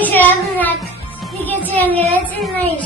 Ekranlar bir geçen gelecekmiş.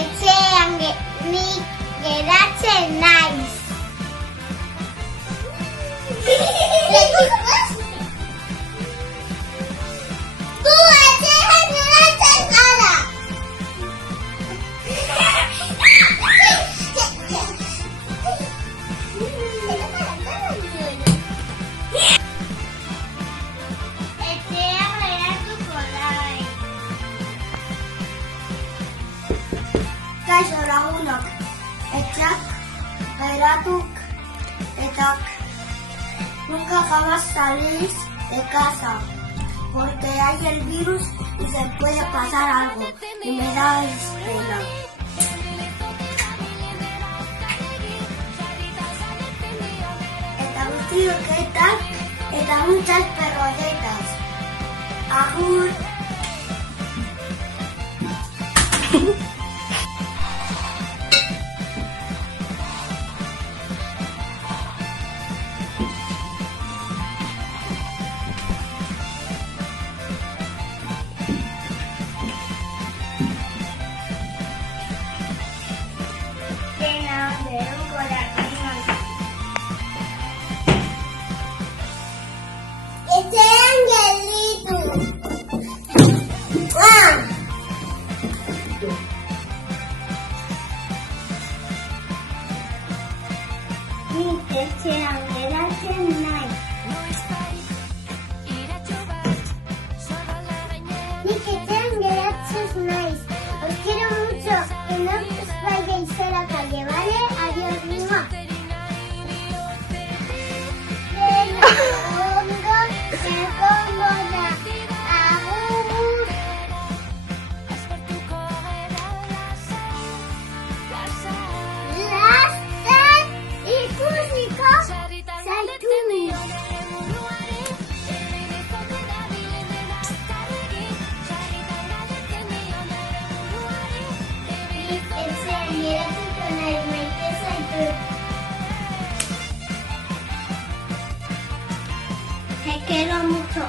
Etxean nik geratzen naiz. Du etxean geratzen zara. Etxean geratuko naiz. Kaixo lagunok, etxeak geratuk etak. Nunca jamás salís de casa, porque hay el virus y se puede pasar algo, y me da pena. Eta guztiok etak, eta muchas perroletas. Agur. Etxean gelditu. Nik etxean geratzen naiz. Nik etxean geratzen naiz. Os quiero mucho. Que no os vayáis a la calle, ¿vale? Adiós, mamá. Te quiero mucho.